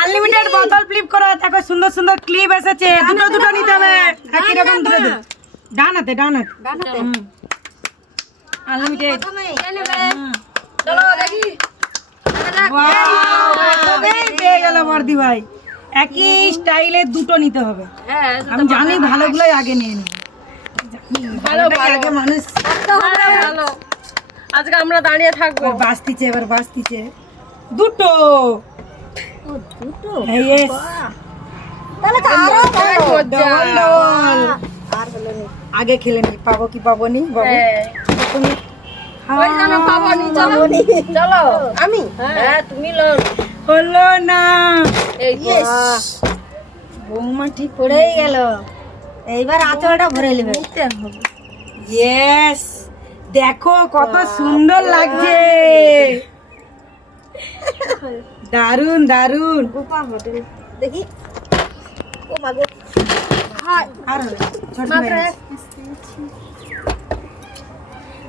Unlimited বোতল flip করা, দেখো সুন্দর সুন্দর ক্লিপ এসেছে, দুটো দুটো নিতে হবে, একই রকম দুটো দুটো। ডানাতে আনলিমিটেড। চলো দেখি। পেয়ে গেল বর্দি ভাই, একই স্টাইলে দুটো নিতে হবে। হ্যাঁ আমি জানি ভালোগুলোই আগে নিয়ে নিই, ভালো আগে মানুষ। ভালো, আজকে আমরা দাঁড়িয়ে থাকবো। এবার বাঁচতিছে দুটো। Yes. আগে খেলে নি, পাবো কি পাবো নি বাবু? তুমি চলো আমি হ্যাঁ তুমি হলো না, এই বৌমা ঠিক পড়েই গেল। এইবার আঁচলটা ভরে নেবে। ইয়েস, দেখো কত সুন্দর লাগছে, দারুন দারুন। দেখি ও মাগো, আর হবে, ছোট ভাই।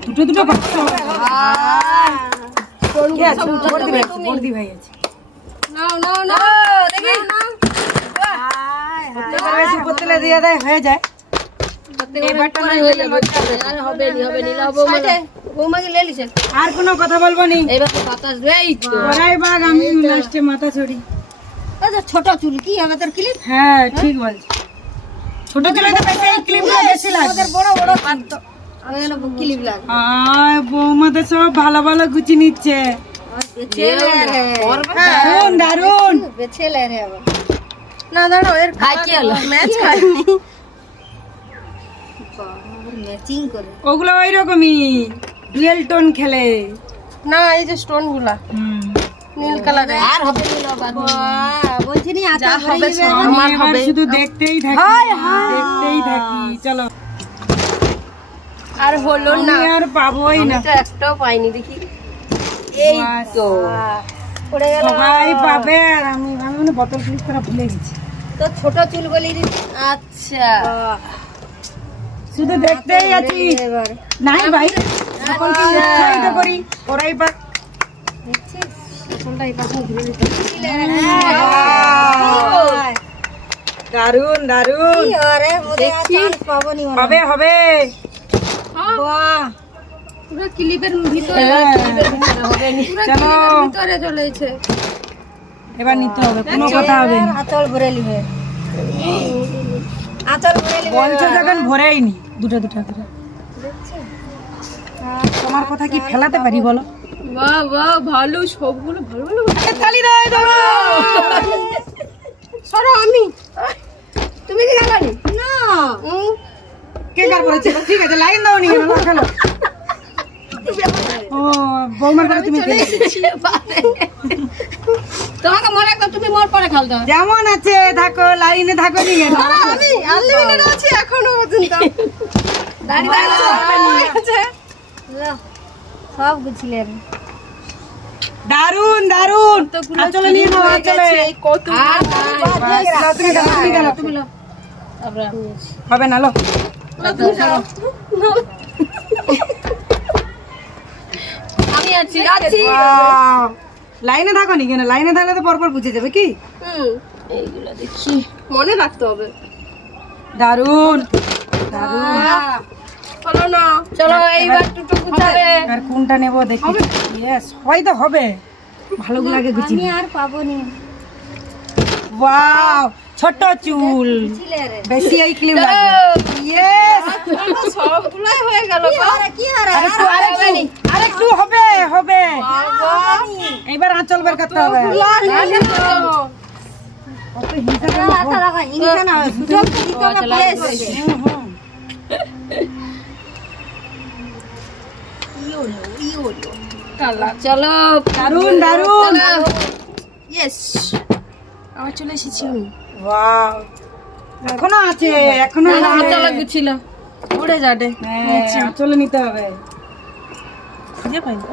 দুটো দুটো বাচ্চা হবে। কে আছে? বর্দি ভাই আছে। নাও নাও নাও দেখি এবার বেশি উপর তুলে দিয়ে দেয়, হয়ে যায়। এবারটা না হলে হবে নি বৌমাকে লে লিছেন। আর কোনো কথা বলবো নি, এইবার তো বাতাস দেই তো। ওরাই বাঘ, আমি লাস্টে মাথা ছড়ি। ছোট চুল কি হবে তোর ক্লিপ? হ্যাঁ ঠিক বলছি, ছোট চুলে তো বেশি এই ক্লিপটা বেশি লাগে। বড় বড় আমি যেন ক্লিপ লাগে। আয় বৌমাদের সব ভালো ভালো গুছি নিচ্ছে, দারুন দারুন। বেছেলে রে আবার না দাঁড়াও, এর খাই কি হলো? ম্যাচ খাইনি। ম্যাচিং করে ওগুলো ওই রকমই ডুয়েল টোন খেলে। না এই যে স্টোন গুলা নীল কালারের। আর হবে না বাবা, বলছি নি যা আঁচল হবে ভরে সব নেবে। আমার আমি হবে। এবার শুধু দেখতেই থাকি, দেখতেই থাকি। চলো, আর হলো না, আমি আর পাবোই না। আমি তো একটাও পাইনি দেখি। এই তো পড়ে গেল। সবাই পাবে, আর আমি মানে বোতল ফ্লিপ করা ভুলে গেছি। তো ছোট চুল বলি আচ্ছা শুধু দেখতেই আছি। এবার নাই ভাই, সকলকে উৎসাহিত করি, ওরাই পাক। দারুন দারুন, কি আরে মোদে আর চান্স পাবো নি মনে হয়। হবে হবে। বাহ, পুরো ক্লিপের ভিতরে হ্যাঁ। হবে নি, পুরো চলো। ক্লিপের ভিতরে চলেছে। এবার নিতে হবে, কোনো কথা হবে না। আঁচল ভরে নিবে, আঁচল ভরে নিবে। বলছো যখন ভরেই নি, দুটো দুটো করে। তোমার কথা কি ফেলাতে পারি বলো? বাহ বাহ, ভালো, সবগুলো ভালো ভালো। তালি দাও দাও। সরো আমি, তুমি কি খাবানি? না কে কার করেছে? ঠিক আছে, লাইন দাও নি, খেলো। ও বৌমার করে তুমি খেলে। তোমাকে মনে কর, তুমি মোর পরে খাল দাও। যেমন আছে থাকো, লাইনে থাকো নি কেন? আমি আনলিমিটেড আছি এখনো পর্যন্ত। দাঁড়িয়ে আছে। লো, সব গুছিলেন। দারুন দারুন। চলো নিয়ে নাও, চলো। কত তুমি দাও, তুমি দাও, তুমি দাও। হবে না, লো। আমি আছি আছি। Wow! লাইনে থাকো নি কেন? লাইনে থাকলে তো পরপর বুঝে যাবে কি। এইগুলো দেখি, মনে রাখতে হবে। দারুন দারুন। চলো না, চলো এইবার টুটু গুছাবে। আর কোনটা নেব দেখি। ইয়েস, সবাই তো হবে। ভালো লাগে গুছি। আমি আর পাবো নি। ওয়াও, ছোট চুল, ছিলে রে বেশি এই ক্লিপ লাগে। ইয়েস, সবগুলাই হয়ে গেল। কি আরে আরেকটু হবে হবে। এবার আঁচল বের করতে হবে। কত হিংসা করে আটা রাখা ইনসান হবে সুযোগ দিতে হবে প্লেস। চলো দারুন দারুন। ইয়েস, আবার চলে এসেছি আমি। ওয়াও, এখনো আছে, এখনো আছে। চলো গুছিল উড়ে যাবে। হ্যাঁ, আঁচলে নিতে হবে।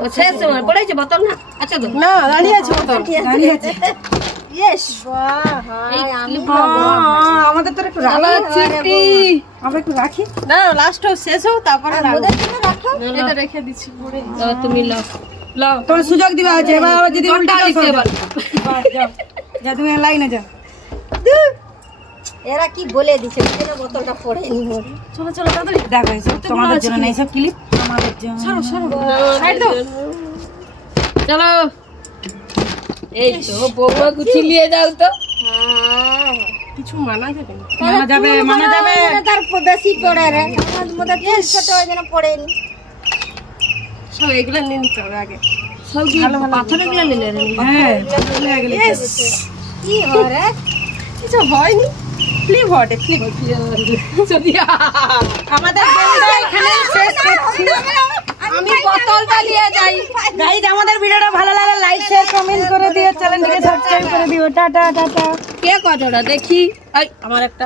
ও শেষ সময় পড়েছে বোতল না। আচ্ছা তো না, দাঁড়িয়ে আছে বোতল। দাঁড়িয়ে আছে। ইয়েস, আমাদের তো একটু রাখি। আমরা একটু রাখি। না লাস্ট শেষ হোক তারপরে রাখো। এটা রেখে দিচ্ছি পরে। তুমি লাও লাও, তোমার সুযোগ দিবা আছে। এবার যদি উল্টা লিখতে পারো। বাস যাও। যা তুমি লাইনে যাও। এরা কি বলে দিছে নিজের বোতলটা পড়ে নি মোর চলো চলো তাড়াতাড়ি দেখো এইসব তোমাদের জন্য না, এইসব ক্লিপ আমাদের জন্য। সাইড দাও চলো এই তো বৌমা গুছি নিয়ে যাও তো কিছু মানা যাবে না মানা যাবে, মানা যাবে। তার বেশি পড়ে রে আমার মধ্যে তিন ছোট যেন পড়ে নি সব এগুলো নিয়ে নিতে হবে আগে সব পাথর এগুলো নিলে রে হ্যাঁ চলে গেলে কি হয় রে কিছু হয়নি ফ্লিপ হটে ফ্লিপ সদিয়া আমাদের বন্ধুরা এখানে শেষ করছি। আমি বোতলটা নিয়ে যাই গাইজ আমাদের ভিডিওটা ভালো লাগলে লাইক শেয়ার কমেন্ট করে দিও, চ্যানেলটিকে সাবস্ক্রাইব করে দিও। Tata tata. কে কতটা দেখি এই আমার একটা